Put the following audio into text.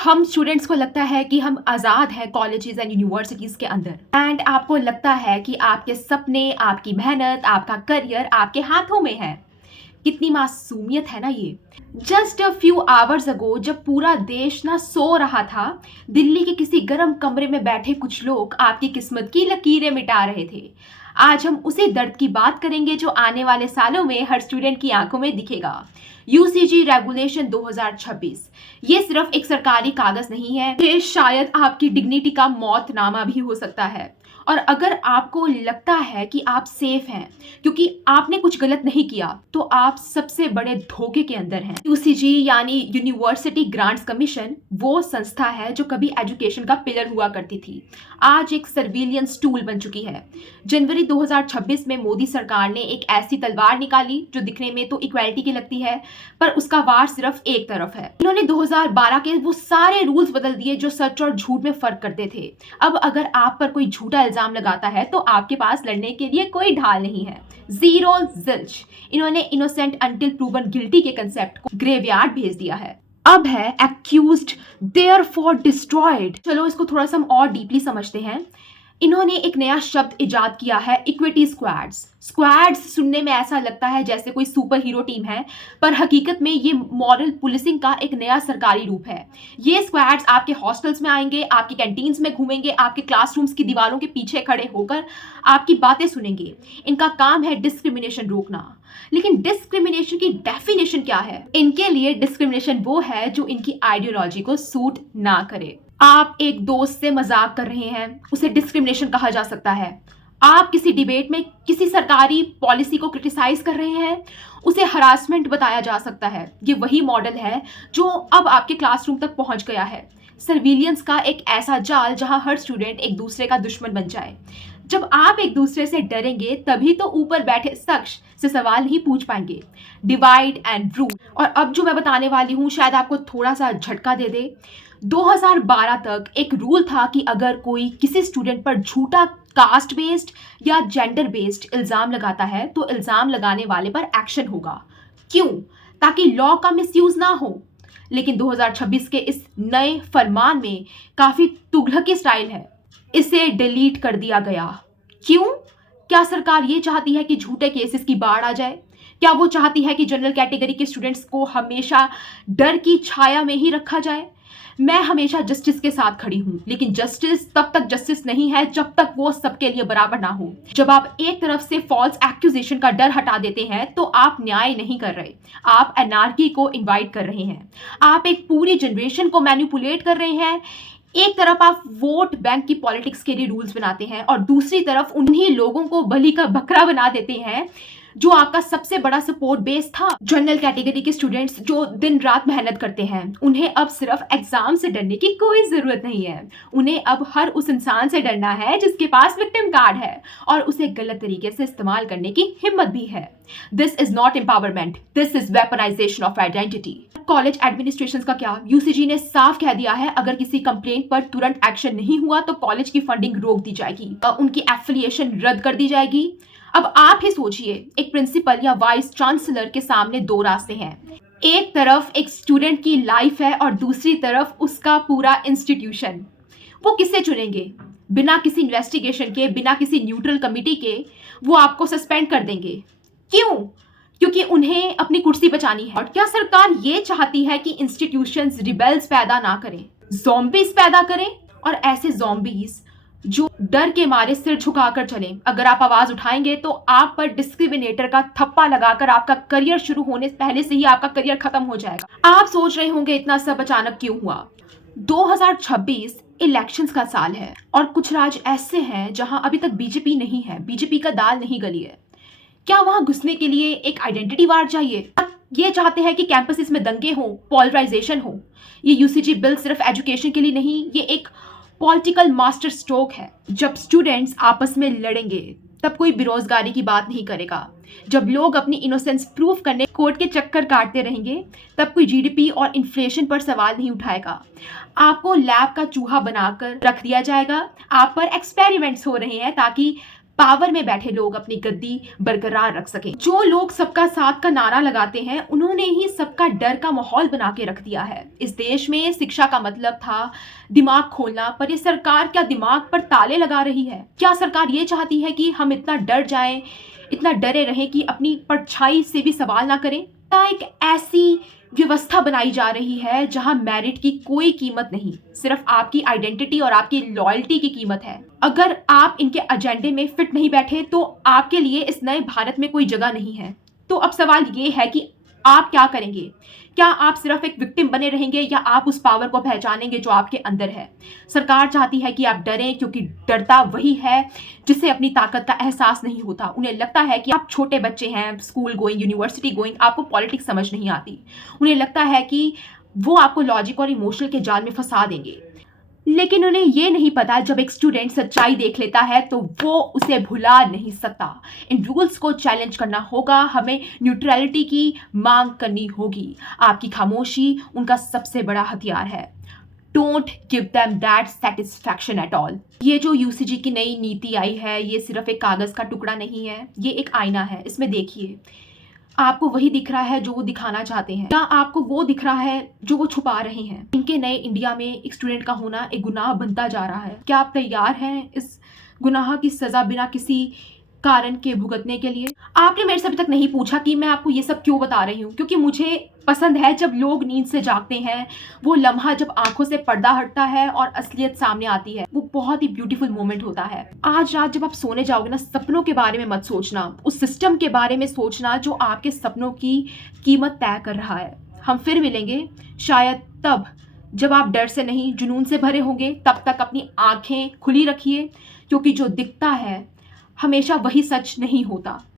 हम स्टूडेंट्स को लगता है कि हम आज़ाद हैं कॉलेजेस एंड यूनिवर्सिटीज़ के अंदर, एंड आपको लगता है कि आपके सपने, आपकी मेहनत, आपका करियर आपके हाथों में है। कितनी मासूमियत है ना ये। Just a few hours ago जब पूरा देश ना सो रहा था, दिल्ली के किसी गर्म कमरे में बैठे कुछ लोग आपकी किस्मत की लकीरें मिटा रहे थे। आज हम उसी दर्द की बात करेंगे जो आने वाले सालों में हर स्टूडेंट की आंखों में दिखेगा। यूसीजी रेगुलेशन 2026 ये सिर्फ एक सरकारी कागज नहीं है, ये शायद आपकी डिग्निटी का मौतनामा भी हो सकता है। और अगर आपको लगता है कि आप सेफ हैं क्योंकि आपने कुछ गलत नहीं किया, तो आप सबसे बड़े धोखे के अंदर हैं। यूसीजी यानी यूनिवर्सिटी ग्रांट्स कमीशन वो संस्था है जो कभी एजुकेशन का पिलर हुआ करती थी, आज एक सर्विलियंस टूल बन चुकी है। जनवरी 2026 में मोदी सरकार ने एक ऐसी तलवार निकाली जो दिखने में तो इक्वालिटी की लगती है, पर उसका वार सिर्फ एक तरफ है। इन्होंने 2012 के वो सारे रूल्स बदल दिए जो सच और झूठ में फर्क करते थे। अब अगर आप पर कोई झूठा इल्जाम लगाता है तो आपके पास लड़ने के लिए कोई ढाल नहीं है। Zero zilch. इन्होंने इनोसेंट अंटिल प्रूवन गिल्टी के कंसेप्ट को ग्रेवयार्ड भेज दिया है। अब है एक्यूज्ड देयरफॉर डिस्ट्रॉयड। चलो इसको थोड़ा सा हम और डीपली समझते हैं। इन्होंने एक नया शब्द इजाद किया है, इक्विटी स्क्वाड्स। स्क्वाड्स सुनने में ऐसा लगता है जैसे कोई सुपर हीरो टीम है, पर हकीकत में ये मॉरल पुलिसिंग का एक नया सरकारी रूप है। ये स्क्वाड्स आपके हॉस्टल्स में आएंगे, आपकी कैंटीन्स में घूमेंगे, आपके क्लासरूम्स की दीवारों के पीछे खड़े होकर आपकी बातें सुनेंगे। इनका काम है डिस्क्रिमिनेशन रोकना। लेकिन डिस्क्रिमिनेशन की डेफिनेशन क्या है? इनके लिए डिस्क्रिमिनेशन वो है जो इनकी आइडियोलॉजी को सूट ना करे। आप एक दोस्त से मजाक कर रहे हैं, उसे डिस्क्रिमिनेशन कहा जा सकता है। आप किसी डिबेट में किसी सरकारी पॉलिसी को क्रिटिसाइज कर रहे हैं, उसे हरासमेंट बताया जा सकता है। ये वही मॉडल है जो अब आपके क्लासरूम तक पहुंच गया है। सर्विलियंस का एक ऐसा जाल जहां हर स्टूडेंट एक दूसरे का दुश्मन बन जाए। जब आप एक दूसरे से डरेंगे तभी तो ऊपर बैठे शख्स से सवाल नहीं पूछ पाएंगे। Divide and rule. और अब जो मैं बताने वाली हूँ शायद आपको थोड़ा सा झटका दे दे। 2012 तक एक रूल था कि अगर कोई किसी स्टूडेंट पर झूठा कास्ट बेस्ड या जेंडर बेस्ड इल्ज़ाम लगाता है तो इल्ज़ाम लगाने वाले पर एक्शन होगा। क्यों? ताकि लॉ का मिसयूज ना हो। लेकिन 2026 के इस नए फरमान में काफ़ी तुगलकी स्टाइल है। इसे डिलीट कर दिया गया। क्यों? क्या सरकार ये चाहती है कि झूठे केसेस की बाढ़ आ जाए? क्या वो चाहती है कि जनरल कैटेगरी के स्टूडेंट्स को हमेशा डर की छाया में ही रखा जाए? मैं हमेशा जस्टिस के साथ खड़ी हूं, लेकिन जस्टिस तब तक जस्टिस नहीं है जब तक वो सबके लिए बराबर ना हो। जब आप एक तरफ से फॉल्स एक्यूजेशन का डर हटा देते हैं तो आप न्याय नहीं कर रहे, आप एनार्की को इनवाइट कर रहे हैं। आप एक पूरी जनरेशन को मैनिपुलेट कर रहे हैं। एक तरफ आप वोट बैंक की पॉलिटिक्स के लिए रूल्स बनाते हैं और दूसरी तरफ उन्हीं लोगों को बलि का बकरा बना देते हैं जो आपका सबसे बड़ा सपोर्ट बेस था। जनरल कैटेगरी के स्टूडेंट्स जो दिन रात मेहनत करते हैं, उन्हें अब सिर्फ एग्जाम से डरने की कोई जरूरत नहीं है। उन्हें अब हर उस इंसान से डरना है जिसके पास विक्टिम कार्ड है और उसे गलत तरीके से इस्तेमाल करने की हिम्मत भी है। This is not empowerment, this is weaponisation of identity. College administration का क्या? यूसीजी ने साफ कह दिया है अगर किसी कंप्लेंट पर तुरंत एक्शन नहीं हुआ तो कॉलेज की फंडिंग रोक दी जाएगी, उनकी एफिलिएशन रद्द कर दी जाएगी। अब आप ही सोचिए, एक प्रिंसिपल या वाइस चांसलर के सामने दो रास्ते हैं। एक तरफ एक स्टूडेंट की लाइफ है और दूसरी तरफ उसका पूरा इंस्टीट्यूशन। वो किसे चुनेंगे? बिना किसी इन्वेस्टिगेशन के, बिना किसी न्यूट्रल कमिटी के वो आपको सस्पेंड कर देंगे। क्यों? क्योंकि उन्हें अपनी कुर्सी बचानी है। और क्या सरकार ये चाहती है कि इंस्टीट्यूशंस रिबेल्स पैदा ना करें, ज़ॉम्बीज पैदा करें? और ऐसे ज़ॉम्बीज जो डर के मारे सिर झुकाकर चलें। अगर आप आवाज उठाएंगे तो आप पर डिस्क्रिमिनेटर का थप्पा लगाकर आपका करियर शुरू होने पहले से ही आपका करियर खत्म हो जाएगा। आप सोच रहे होंगे इतना सब अचानक क्यों हुआ? 2026 इलेक्शंस का साल है और कुछ राज्य ऐसे हैं जहां अभी तक बीजेपी नहीं है, बीजेपी का दाल नहीं गली है। क्या वहां घुसने के लिए एक आइडेंटिटी वार चाहिए? ये चाहते हैं कि कैंपसेस में दंगे हो, पॉलराइजेशन हो। ये यूसीजी बिल सिर्फ एजुकेशन के लिए नहीं, ये एक पॉलिटिकल मास्टर स्ट्रोक है। जब स्टूडेंट्स आपस में लड़ेंगे तब कोई बेरोजगारी की बात नहीं करेगा। जब लोग अपनी इनोसेंस प्रूफ करने कोर्ट के चक्कर काटते रहेंगे तब कोई जीडीपी और इन्फ्लेशन पर सवाल नहीं उठाएगा। आपको लैब का चूहा बनाकर रख दिया जाएगा। आप पर एक्सपेरिमेंट्स हो रहे हैं ताकि पावर में बैठे लोग अपनी गद्दी बरकरार रख सकें। जो लोग सबका साथ का नारा लगाते हैं उन्होंने ही सबका डर का माहौल बना के रख दिया है। इस देश में शिक्षा का मतलब था दिमाग खोलना, पर ये सरकार क्या दिमाग पर ताले लगा रही है? क्या सरकार ये चाहती है कि हम इतना डर जाएं, इतना डरे रहें कि अपनी परछाई से भी सवाल ना करें? क्या एक ऐसी व्यवस्था बनाई जा रही है जहां मेरिट की कोई कीमत नहीं, सिर्फ आपकी आइडेंटिटी और आपकी लॉयल्टी की कीमत है? अगर आप इनके एजेंडे में फिट नहीं बैठे तो आपके लिए इस नए भारत में कोई जगह नहीं है। तो अब सवाल ये है कि आप क्या करेंगे? क्या आप सिर्फ एक विक्टिम बने रहेंगे या आप उस पावर को पहचानेंगे जो आपके अंदर है? सरकार चाहती है कि आप डरें, क्योंकि डरता वही है जिसे अपनी ताकत का एहसास नहीं होता। उन्हें लगता है कि आप छोटे बच्चे हैं, स्कूल गोइंग, यूनिवर्सिटी गोइंग, आपको पॉलिटिक्स समझ नहीं आती। उन्हें लगता है कि वो आपको लॉजिक और इमोशनल के जाल में फंसा देंगे। लेकिन उन्हें ये नहीं पता, जब एक स्टूडेंट सच्चाई देख लेता है तो वो उसे भुला नहीं सकता। इन रूल्स को चैलेंज करना होगा, हमें न्यूट्रलिटी की मांग करनी होगी। आपकी खामोशी उनका सबसे बड़ा हथियार है। Don't give them that satisfaction at all. ये जो यूसीजी की नई नीति आई है, ये सिर्फ एक कागज का टुकड़ा नहीं है, ये एक आईना है। इसमें देखिए, आपको वही दिख रहा है जो वो दिखाना चाहते हैं, या आपको वो दिख रहा है जो वो छुपा रहे हैं? इनके नए इंडिया में एक स्टूडेंट का होना एक गुनाह बनता जा रहा है। क्या आप तैयार हैं इस गुनाह की सजा बिना किसी कारण के भुगतने के लिए? आपने मेरे से अभी तक नहीं पूछा कि मैं आपको ये सब क्यों बता रही हूँ, क्योंकि मुझे पसंद है जब लोग नींद से जागते हैं, वो लम्हा जब आंखों से पर्दा हटता है और असलियत सामने आती है, वो बहुत ही ब्यूटीफुल मोमेंट होता है। आज रात जब आप सोने जाओगे ना, सपनों के बारे में मत सोचना, उस सिस्टम के बारे में सोचना जो आपके सपनों की कीमत तय कर रहा है। हम फिर मिलेंगे शायद तब जब आप डर से नहीं, जुनून से भरे होंगे। तब तक अपनी आंखें खुली रखिए, क्योंकि जो दिखता है हमेशा वही सच नहीं होता।